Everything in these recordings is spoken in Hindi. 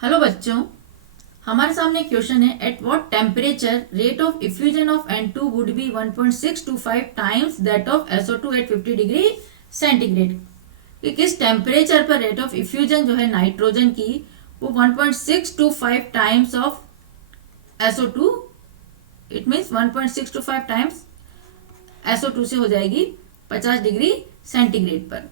हेलो बच्चों, हमारे सामने क्वेश्चन है at what temperature rate of effusion of N2 would be 1.625 times that of SO2 at 50 degree centigrade. कि किस टेम्परेचर पर रेट ऑफ इफ्यूजन जो है नाइट्रोजन की वो 1.625 times of SO2, it means 1.625 times SO2 से हो जाएगी 50 डिग्री सेंटीग्रेड पर।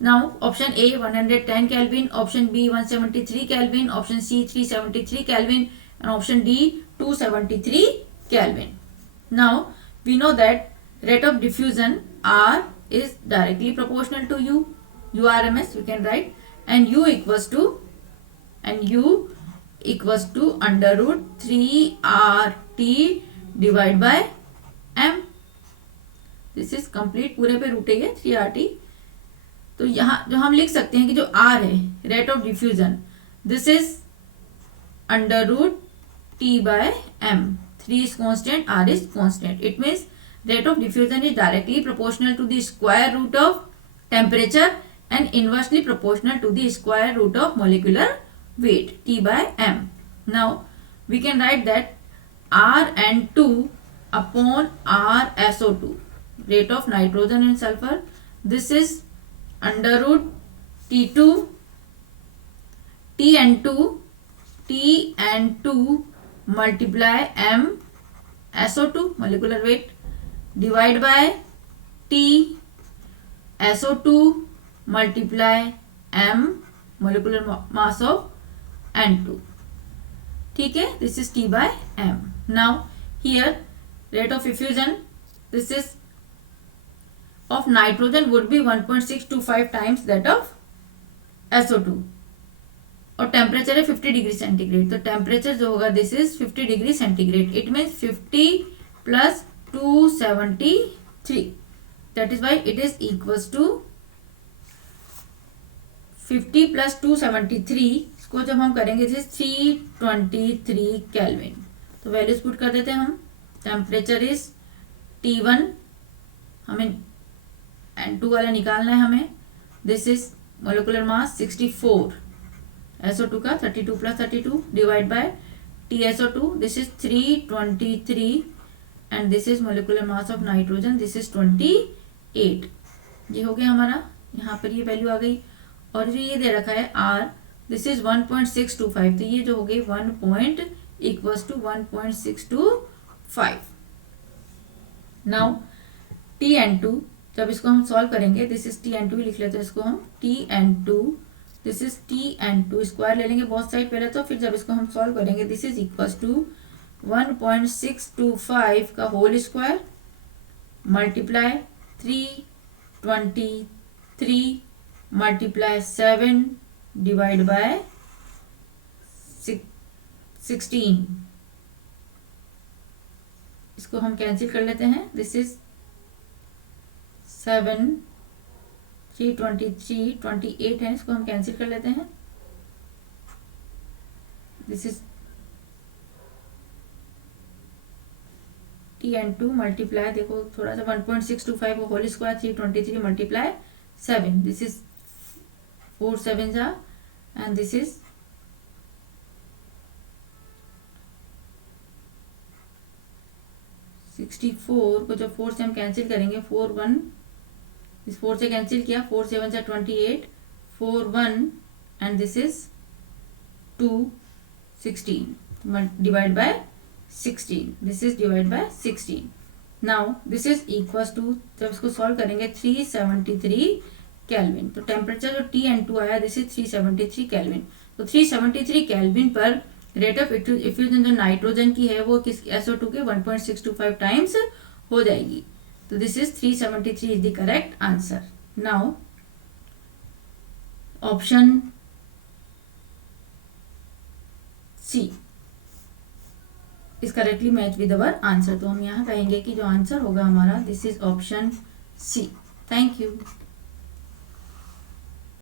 Now option A 110 Kelvin, option B 173 Kelvin, option C 373 Kelvin, and option D 273 Kelvin. Now we know that rate of diffusion R is directly proportional to U, URMS we can write, and U equals to under root 3RT divided by M. This is complete, पूरे पे रूट है 3RT। तो यहाँ जो हम लिख सकते हैं कि जो R है rate of diffusion, this is under root T by M। 3 is constant, R is constant. It means rate of diffusion is directly proportional to the square root of temperature and inversely proportional to the square root of molecular weight T by M. Now we can write that Rn2 upon RSO2, rate of nitrogen and sulfur. This is under root T2 Tn2 multiply M SO2 molecular weight divide by T SO2 multiply M molecular mass of N2। ठीक है, this is T by M. Now here rate of diffusion, this is of nitrogen would be 1.625 times that of SO2 और टेम्परेचर है 50 डिग्री सेंटीग्रेड। तो टेम्परेचर जो होगा this is 50 degree centigrade. It means 50 plus 273, that is why it is equals to 50 plus 273। इसको जब हम करेंगे दिस 323 केल्विन। तो वैल्यूज पुट कर देते हैं हम। टेम्परेचर इज T1, हमें N2 वाला निकालना है हमें। This is molecular mass 64, SO2 का 32 plus 32 divide by TSO2, this is 323 and this is molecular mass of nitrogen, this is 28। ये हो गया हमारा, यहाँ पर ये वैल्यू आ गई। और जो ये दे रखा है R, दिस इज 1.625, तो ये जो हो गई 1.625। नाउ Tn2, जब इसको हम सॉल्व करेंगे दिस इज Tn2 लिख लेते हैं इसको हम Tn2, this is Tn2 square ले लेंगे बहुत साइड पहले तो, फिर जब इसको हम सॉल्व करेंगे दिस इज इक्वल्स टू 1.625 का whole square multiply 323 multiply 7 divide by 16। इसको हम कैंसिल कर लेते हैं। दिस इज 7 323 28 है, इसको हम कैंसिल कर लेते हैं। दिस इज Tn2 मल्टीप्लाई, देखो थोड़ा सा 1.625 whole square 323 multiply 7, this is 4 7 जा एंड दिस इज 64 को जब 4 से हम कैंसिल करेंगे 4 1, इस 4 से कैंसिल किया, 4 7 जा 28, 4 1 and this is 2 16 divide by 16, this is divide by 16। Now this is equals to, जब इसको सॉल्व करेंगे 373 केल्विन। तो टेम्परेचर जो Tn2 आया दिस इज 373 केल्विन। तो 373 केल्विन पर रेट ऑफ इफ्यूजन जो नाइट्रोजन की है वो किस SO2 के 1.625 टाइम्स हो जाएगी। तो this is 373 is the correct answer. Now option C is correctly match with our answer. तो हम यहाँ कहेंगे कि जो आंसर होगा हमारा this is option C. Thank you.